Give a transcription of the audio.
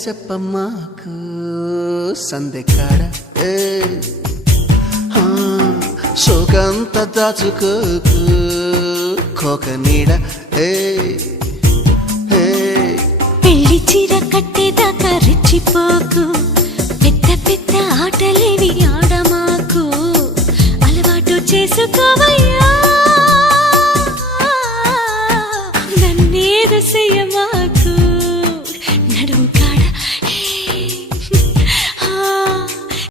చెప్పమ్మాకు సందె కాడ సోకంత దాచుకోకు కోక నీడ పెళ్లి చీర కట్టేదాకా రెచ్చిపోకు పెద్ద పెద్ద ఆటలేవి ఆడమాకు అలవాటు చేసుకో